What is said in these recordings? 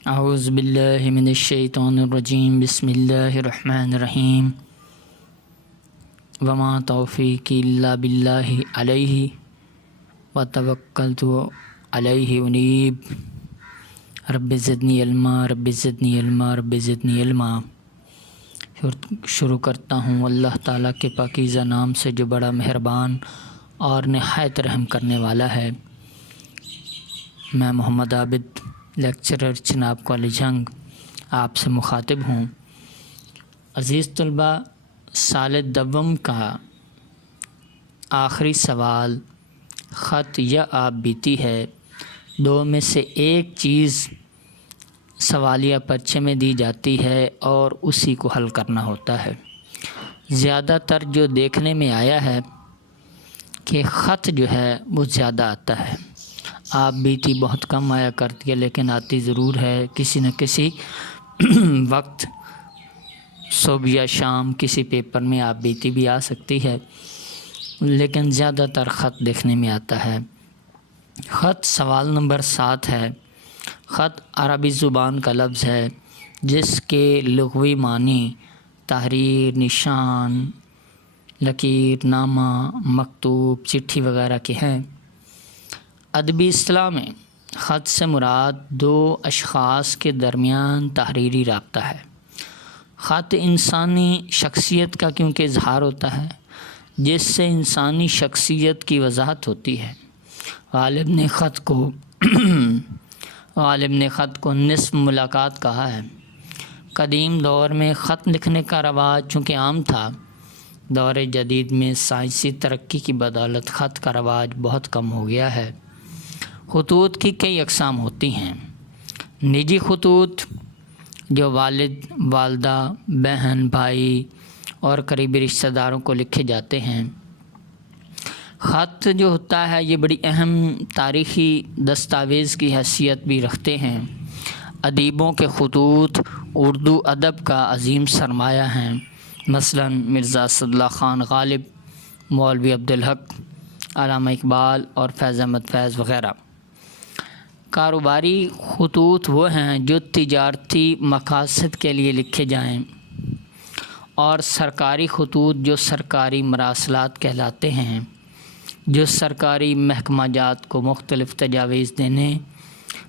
اعوذ باللہ من الشیطان الرجیم بسم اللہ الرحمن الرحیم وما توفیقی الا باللہ علیہ وتوکلت علیہ انیب رب زدنی علما رب زدنی علما رب زدنی علما۔ شروع کرتا ہوں اللہ تعالیٰ کے پاکیزہ نام سے جو بڑا مہربان اور نہایت رحم کرنے والا ہے۔ میں محمد عابد لیکچرر چناب کالج جنگ آپ سے مخاطب ہوں۔ عزیز طلباء، سال دوم کا آخری سوال خط یا آپ بیتی ہے، دو میں سے ایک چیز سوالیہ پرچے میں دی جاتی ہے اور اسی کو حل کرنا ہوتا ہے۔ زیادہ تر جو دیکھنے میں آیا ہے کہ خط جو ہے وہ زیادہ آتا ہے، آپ بیتی بہت کم آیا کرتی ہے، لیکن آتی ضرور ہے کسی نہ کسی وقت، صبح یا شام کسی پیپر میں آپ بیتی بھی آ سکتی ہے، لیکن زیادہ تر خط دیکھنے میں آتا ہے۔ خط سوال نمبر 7 ہے۔ خط عربی زبان کا لفظ ہے جس کے لغوی معنی تحریر، نشان، لکیر، نامہ، مکتوب، چٹھی وغیرہ کے ہیں۔ ادبی اصطلاح میں خط سے مراد دو اشخاص کے درمیان تحریری رابطہ ہے۔ خط انسانی شخصیت کا کیونکہ اظہار ہوتا ہے، جس سے انسانی شخصیت کی وضاحت ہوتی ہے۔ غالب نے خط کو نصف ملاقات کہا ہے۔ قدیم دور میں خط لکھنے کا رواج چونکہ عام تھا، دور جدید میں سائنسی ترقی کی بدولت خط کا رواج بہت کم ہو گیا ہے۔ خطوط کی کئی اقسام ہوتی ہیں۔ نجی خطوط جو والد، والدہ، بہن، بھائی اور قریبی رشتہ داروں کو لکھے جاتے ہیں۔ خط جو ہوتا ہے یہ بڑی اہم تاریخی دستاویز کی حیثیت بھی رکھتے ہیں۔ ادیبوں کے خطوط اردو ادب کا عظیم سرمایہ ہیں، مثلا مرزا اسد اللہ خان غالب، مولوی عبدالحق، علامہ اقبال اور فیض احمد فیض وغیرہ۔ کاروباری خطوط وہ ہیں جو تجارتی مقاصد کے لیے لکھے جائیں، اور سرکاری خطوط جو سرکاری مراسلات کہلاتے ہیں، جو سرکاری محکمہ جات کو مختلف تجاویز دینے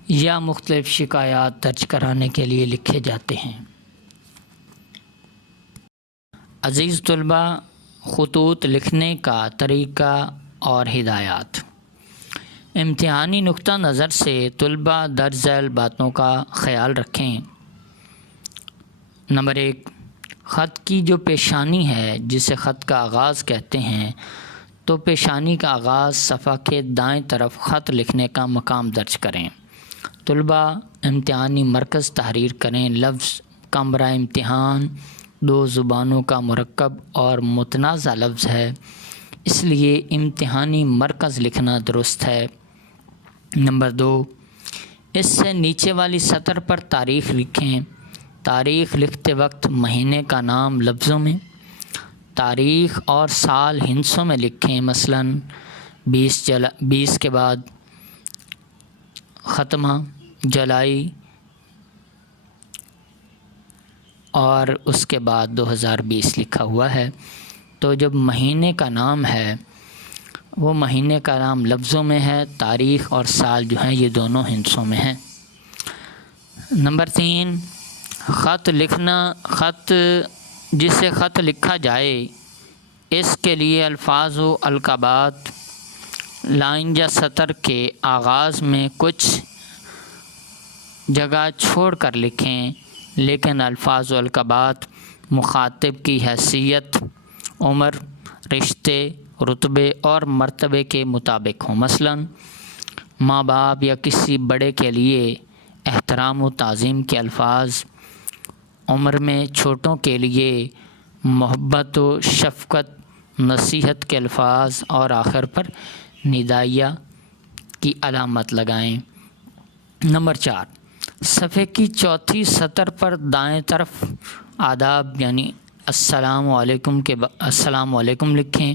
یا مختلف شکایات درج کرانے کے لیے لکھے جاتے ہیں۔ عزیز طلباء، خطوط لکھنے کا طریقہ اور ہدایات۔ امتحانی نقطہ نظر سے طلباء درج ذیل باتوں کا خیال رکھیں۔ نمبر 1، خط کی جو پیشانی ہے جسے خط کا آغاز کہتے ہیں، تو پیشانی کا آغاز صفحہ کے دائیں طرف خط لکھنے کا مقام درج کریں۔ طلباء امتحانی مرکز تحریر کریں۔ لفظ کمرہ امتحان دو زبانوں کا مرکب اور متنازع لفظ ہے، اس لیے امتحانی مرکز لکھنا درست ہے۔ نمبر 2، اس سے نیچے والی سطر پر تاریخ لکھیں۔ تاریخ لکھتے وقت مہینے کا نام لفظوں میں، تاریخ اور سال ہندسوں میں لکھیں، مثلا 20 کے بعد ختمہ جولائی اور اس کے بعد 2020 لکھا ہوا ہے، تو جب مہینے کا نام ہے وہ مہینے کا نام لفظوں میں ہے، تاریخ اور سال جو ہیں یہ دونوں ہندسوں میں ہیں۔ نمبر 3، خط لکھنا۔ جسے خط لکھا جائے اس کے لیے الفاظ و القابات لائن یا سطر کے آغاز میں کچھ جگہ چھوڑ کر لکھیں، لیکن الفاظ و القابات مخاطب کی حیثیت، عمر، رشتے، رتبے اور مرتبے کے مطابق ہوں، مثلا ماں باپ یا کسی بڑے کے لیے احترام و تعظیم کے الفاظ، عمر میں چھوٹوں کے لیے محبت و شفقت، نصیحت کے الفاظ، اور آخر پر ندائیہ کی علامت لگائیں۔ نمبر 4، صفحے کی چوتھی سطر پر دائیں طرف آداب یعنی السلام علیکم لکھیں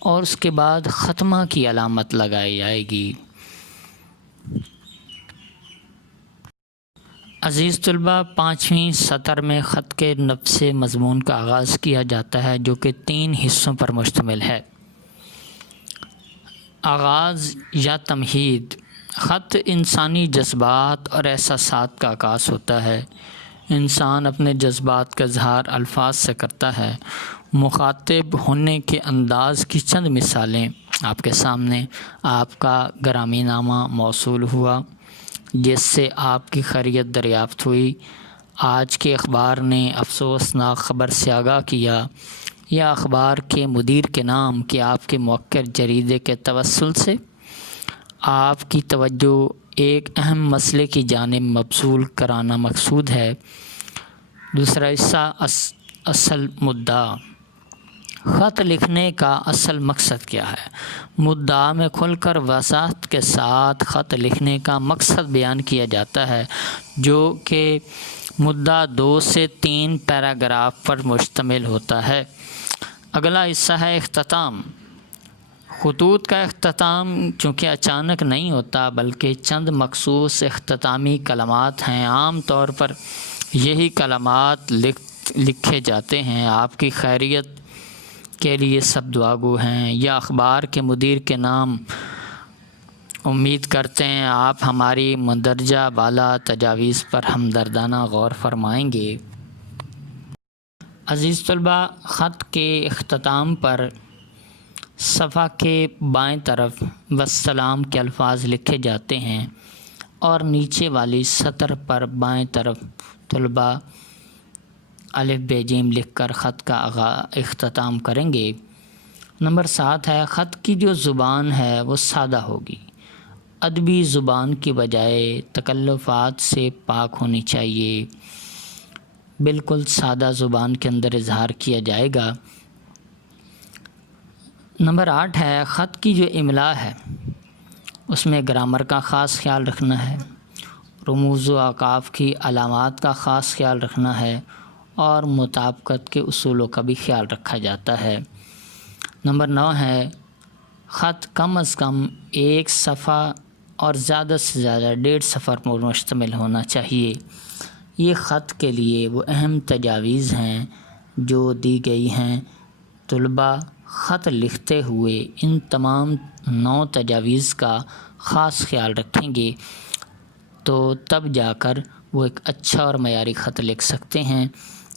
اور اس کے بعد ختمہ کی علامت لگائی جائے گی۔ عزیز طلباء، 5ویں سطر میں خط کے نفس مضمون کا آغاز کیا جاتا ہے جو کہ 3 حصوں پر مشتمل ہے۔ آغاز یا تمہید: خط انسانی جذبات اور احساسات کا عکاس ہوتا ہے۔ انسان اپنے جذبات کا اظہار الفاظ سے کرتا ہے۔ مخاطب ہونے کے انداز کی چند مثالیں آپ کے سامنے۔ آپ کا گرامی نامہ موصول ہوا جس سے آپ کی خیریت دریافت ہوئی۔ آج کے اخبار نے افسوسناک خبر سے آگاہ کیا، یا اخبار کے مدیر کے نام کہ آپ کے موقر جریدے کے توسل سے آپ کی توجہ ایک اہم مسئلے کی جانب مبذول کرانا مقصود ہے۔ دوسرا حصہ اصل مدعا: خط لکھنے کا اصل مقصد کیا ہے؟ مدعا میں کھل کر وضاحت کے ساتھ خط لکھنے کا مقصد بیان کیا جاتا ہے، جو کہ مدعا 2 سے 3 پیراگراف پر مشتمل ہوتا ہے۔ اگلا حصہ ہے اختتام۔ خطوط کا اختتام چونکہ اچانک نہیں ہوتا بلکہ چند مخصوص اختتامی کلمات ہیں۔ عام طور پر یہی کلمات لکھے جاتے ہیں: آپ کی خیریت کے لیے سب دعا گو ہیں، یا اخبار کے مدیر کے نام۔ امید کرتے ہیں آپ ہماری مندرجہ بالا تجاویز پر ہمدردانہ غور فرمائیں گے۔ عزیز طلباء، خط کے اختتام پر صفحہ کے بائیں طرف والسلام کے الفاظ لکھے جاتے ہیں، اور نیچے والی سطر پر بائیں طرف طلباء الف ب ج لکھ کر خط کا اختتام کریں گے۔ نمبر 7 ہے خط کی جو زبان ہے وہ سادہ ہوگی۔ ادبی زبان کی بجائے تکلفات سے پاک ہونی چاہیے۔ بالکل سادہ زبان کے اندر اظہار کیا جائے گا۔ نمبر 8 ہے خط کی جو املا ہے اس میں گرامر کا خاص خیال رکھنا ہے، رموز و اوقاف کی علامات کا خاص خیال رکھنا ہے، اور مطابقت کے اصولوں کا بھی خیال رکھا جاتا ہے۔ نمبر 9 ہے خط کم از کم 1 صفحہ اور زیادہ سے زیادہ 1.5 صفحہ پر مشتمل ہونا چاہیے۔ یہ خط کے لیے وہ اہم تجاویز ہیں جو دی گئی ہیں۔ طلباء خط لکھتے ہوئے ان تمام 9 تجاویز کا خاص خیال رکھیں گے تو تب جا کر وہ ایک اچھا اور معیاری خط لکھ سکتے ہیں۔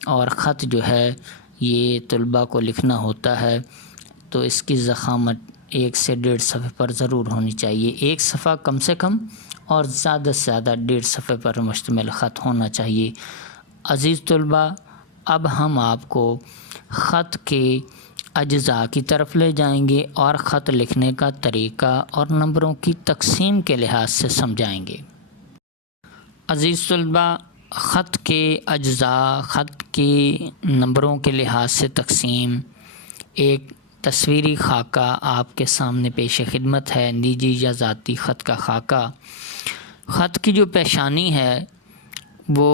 اور خط جو ہے یہ طلباء کو لکھنا ہوتا ہے تو اس کی ضخامت 1 سے 1.5 صفحے پر ضرور ہونی چاہیے۔ 1 صفحہ کم سے کم اور زیادہ سے زیادہ 1.5 صفحے پر مشتمل خط ہونا چاہیے۔ عزیز طلباء، اب ہم آپ کو خط کے اجزاء کی طرف لے جائیں گے اور خط لکھنے کا طریقہ اور نمبروں کی تقسیم کے لحاظ سے سمجھائیں گے۔ عزیز طلباء، خط کے اجزاء، خط کی نمبروں کے لحاظ سے تقسیم، ایک تصویری خاکہ آپ کے سامنے پیش خدمت ہے، نجی یا ذاتی خط کا خاکہ۔ خط کی جو پیشانی ہے وہ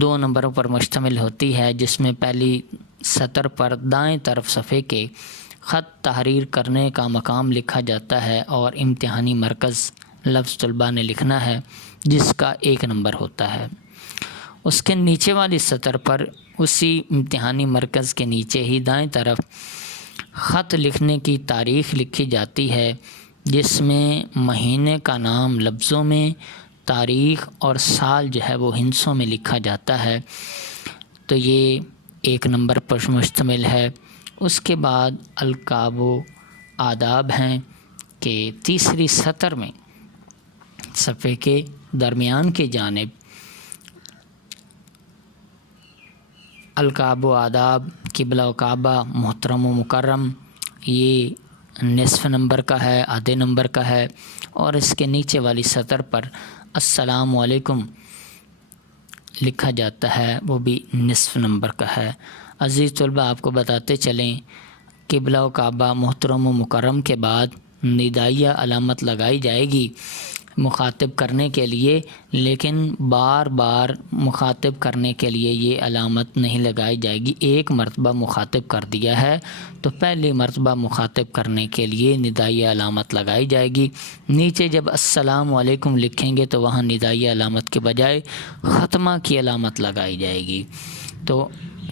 2 نمبروں پر مشتمل ہوتی ہے، جس میں پہلی سطر پر دائیں طرف صفحے کے خط تحریر کرنے کا مقام لکھا جاتا ہے، اور امتحانی مرکز لفظ طلباء نے لکھنا ہے جس کا 1 نمبر ہوتا ہے۔ اس کے نیچے والی سطر پر اسی امتحانی مرکز کے نیچے ہی دائیں طرف خط لکھنے کی تاریخ لکھی جاتی ہے، جس میں مہینے کا نام لفظوں میں، تاریخ اور سال جو ہے وہ ہندسوں میں لکھا جاتا ہے۔ تو یہ 1 نمبر پر مشتمل ہے۔ اس کے بعد القاب و آداب ہیں کہ تیسری سطر میں صفحے کے درمیان کی جانب القاب و آداب، قبلہ و کعبہ، محترم و مکرم، یہ نصف نمبر کا ہے، آدھے نمبر کا ہے، اور اس کے نیچے والی سطر پر السلام علیکم لکھا جاتا ہے، وہ بھی نصف نمبر کا ہے۔ عزیز طلباء، آپ کو بتاتے چلیں قبلہ و کعبہ، محترم و مکرم کے بعد ندائیہ علامت لگائی جائے گی، مخاطب کرنے کے لیے، لیکن بار بار مخاطب کرنے کے لیے یہ علامت نہیں لگائی جائے گی۔ ایک مرتبہ مخاطب کر دیا ہے تو پہلی مرتبہ مخاطب کرنے کے لیے ندائی علامت لگائی جائے گی۔ نیچے جب السلام علیکم لکھیں گے تو وہاں ندائی علامت کے بجائے ختمہ کی علامت لگائی جائے گی۔ تو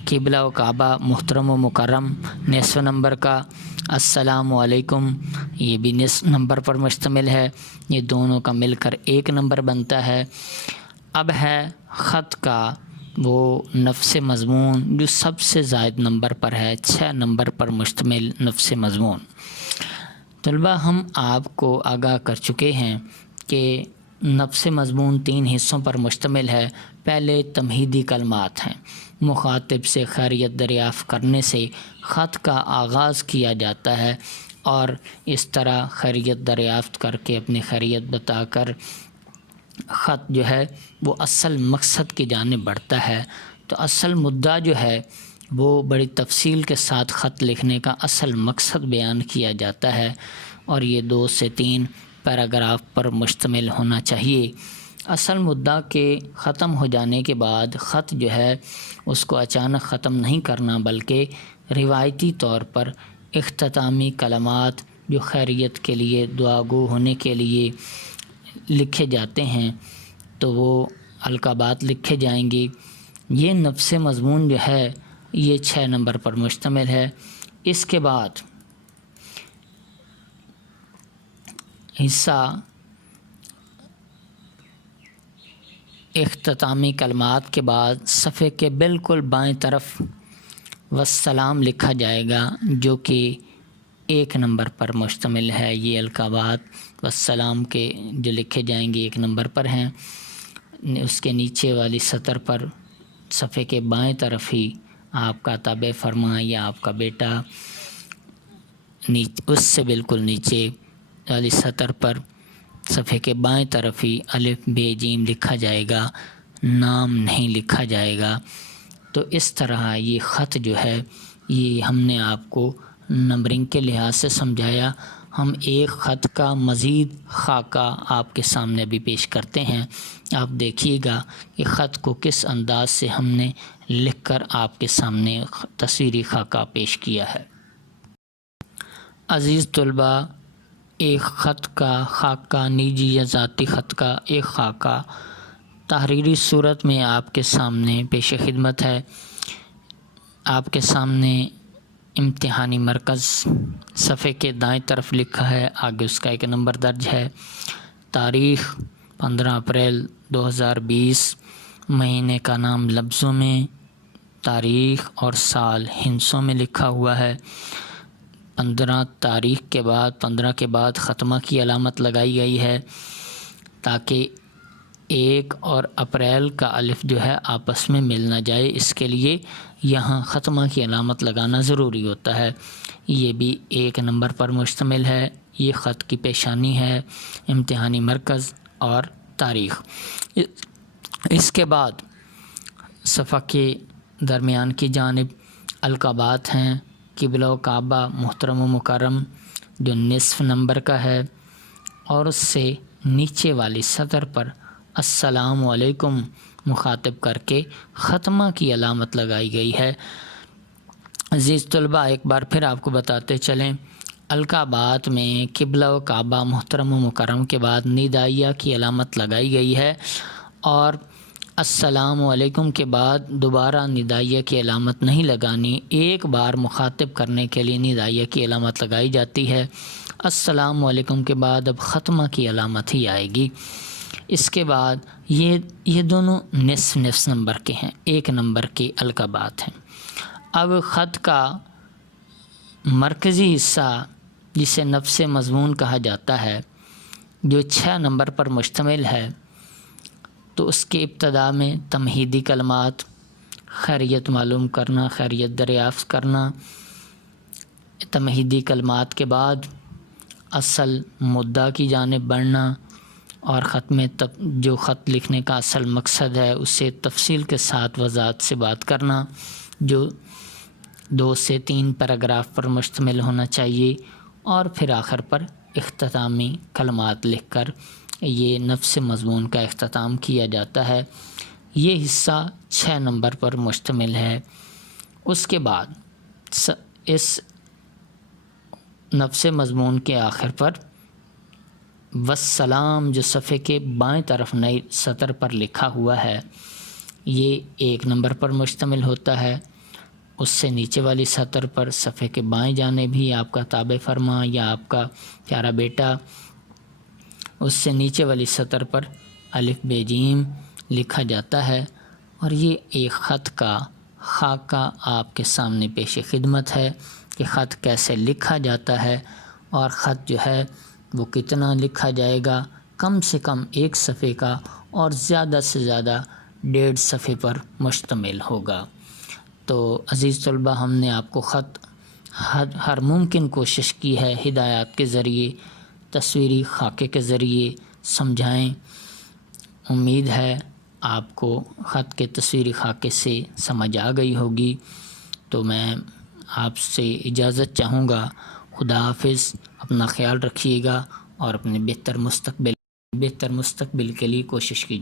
قبلہ و کعبہ محترم و مکرم نصف نمبر کا، السلام علیکم یہ بھی نصف نمبر پر مشتمل ہے، یہ دونوں کا مل کر 1 نمبر بنتا ہے۔ اب ہے خط کا وہ نفس مضمون جو سب سے زائد نمبر پر ہے، 6 نمبر پر مشتمل نفس مضمون۔ طلبہ ہم آپ کو آگاہ کر چکے ہیں کہ نفس مضمون 3 حصوں پر مشتمل ہے۔ پہلے تمہیدی کلمات ہیں، مخاطب سے خیریت دریافت کرنے سے خط کا آغاز کیا جاتا ہے اور اس طرح خیریت دریافت کر کے اپنی خیریت بتا کر خط جو ہے وہ اصل مقصد کی جانب بڑھتا ہے۔ تو اصل مدعا جو ہے وہ بڑی تفصیل کے ساتھ خط لکھنے کا اصل مقصد بیان کیا جاتا ہے اور یہ 2 سے 3 پیراگراف پر مشتمل ہونا چاہیے۔ اصل مدعا کے ختم ہو جانے کے بعد خط جو ہے اس کو اچانک ختم نہیں کرنا، بلکہ روایتی طور پر اختتامی کلمات جو خیریت کے لیے دعا گو ہونے کے لیے لکھے جاتے ہیں تو وہ القابات لکھے جائیں گی۔ یہ نفس مضمون جو ہے یہ 6 نمبر پر مشتمل ہے۔ اس کے بعد حصہ اختتامی کلمات کے بعد صفحے کے بالکل بائیں طرف والسلام لکھا جائے گا جو کہ 1 نمبر پر مشتمل ہے۔ یہ القابات والسلام کے جو لکھے جائیں گے 1 نمبر پر ہیں۔ اس کے نیچے والی سطر پر صفحے کے بائیں طرف ہی آپ کا تابع فرما یا آپ کا بیٹا اس سے بالکل نیچے والی سطر پر صفحے کے بائیں طرف ہی الف ب ج لکھا جائے گا، نام نہیں لکھا جائے گا۔ تو اس طرح یہ خط جو ہے یہ ہم نے آپ کو نمبرنگ کے لحاظ سے سمجھایا۔ ہم ایک خط کا مزید خاکہ آپ کے سامنے بھی پیش کرتے ہیں، آپ دیکھیے گا کہ خط کو کس انداز سے ہم نے لکھ کر آپ کے سامنے تصویری خاکہ پیش کیا ہے۔ عزیز طلباء، ایک خط کا خاکہ، نجی یا ذاتی خط کا ایک خاکہ تحریری صورت میں آپ کے سامنے پیش خدمت ہے۔ آپ کے سامنے امتحانی مرکز صفحے کے دائیں طرف لکھا ہے، آگے اس کا 1 نمبر درج ہے۔ تاریخ 15 اپریل 2020، مہینے کا نام لفظوں میں، تاریخ اور سال ہندسوں میں لکھا ہوا ہے۔ 15 تاریخ کے بعد 15 کے بعد ختمہ کی علامت لگائی گئی ہے تاکہ 1 اور اپریل کا الف جو ہے آپس میں مل نہ جائے، اس کے لیے یہاں ختمہ کی علامت لگانا ضروری ہوتا ہے۔ یہ بھی 1 نمبر پر مشتمل ہے۔ یہ خط کی پیشانی ہے، امتحانی مرکز اور تاریخ۔ اس کے بعد صفحہ کے درمیان کی جانب القابات ہیں، قبلہ و کعبہ محترم و مکرم جو نصف نمبر کا ہے، اور اس سے نیچے والی سطر پر السلام علیکم مخاطب کر کے ختمہ کی علامت لگائی گئی ہے۔ عزیز طلباء، ایک بار پھر آپ کو بتاتے چلیں، القابات میں قبلہ و کعبہ محترم و مکرم کے بعد ندائیہ کی علامت لگائی گئی ہے، اور السلام علیکم کے بعد دوبارہ ندائیہ کی علامت نہیں لگانی، ایک بار مخاطب کرنے کے لیے ندائیہ کی علامت لگائی جاتی ہے۔ السلام علیکم کے بعد اب ختمہ کی علامت ہی آئے گی۔ اس کے بعد یہ دونوں نصف نمبر کے ہیں، 1 نمبر کے القابات ہیں۔ اب خط کا مرکزی حصہ جسے نفس مضمون کہا جاتا ہے، جو 6 نمبر پر مشتمل ہے، تو اس کے ابتدا میں تمہیدی کلمات، خیریت معلوم کرنا، خیریت دریافت کرنا، تمہیدی کلمات کے بعد اصل مدعا کی جانب بڑھنا، اور خط میں جو خط لکھنے کا اصل مقصد ہے اسے تفصیل کے ساتھ وضاحت سے بات کرنا، جو 2 سے 3 پیراگراف پر مشتمل ہونا چاہیے، اور پھر آخر پر اختتامی کلمات لکھ کر یہ نفس مضمون کا اختتام کیا جاتا ہے۔ یہ حصہ 6 نمبر پر مشتمل ہے۔ اس کے بعد اس نفس مضمون کے آخر پر والسلام جو صفحے کے بائیں طرف نئی سطر پر لکھا ہوا ہے، یہ 1 نمبر پر مشتمل ہوتا ہے۔ اس سے نیچے والی سطر پر صفحے کے بائیں جانب ہی آپ کا تابع فرما یا آپ کا پیارا بیٹا، اس سے نیچے والی سطر پر الف بے جیم لکھا جاتا ہے، اور یہ ایک خط کا خاکہ آپ کے سامنے پیش خدمت ہے کہ خط کیسے لکھا جاتا ہے، اور خط جو ہے وہ کتنا لکھا جائے گا، کم سے کم 1 صفحے کا اور زیادہ سے زیادہ 1.5 صفحے پر مشتمل ہوگا۔ تو عزیز طلبہ، ہم نے آپ کو خط ہر ممکن کوشش کی ہے ہدایات کے ذریعے، تصویری خاکے کے ذریعے سمجھائیں۔ امید ہے آپ کو خط کے تصویری خاکے سے سمجھ آ گئی ہوگی۔ تو میں آپ سے اجازت چاہوں گا۔ خدا حافظ، اپنا خیال رکھیے گا اور اپنے بہتر مستقبل کے لیے کوشش کیجیے۔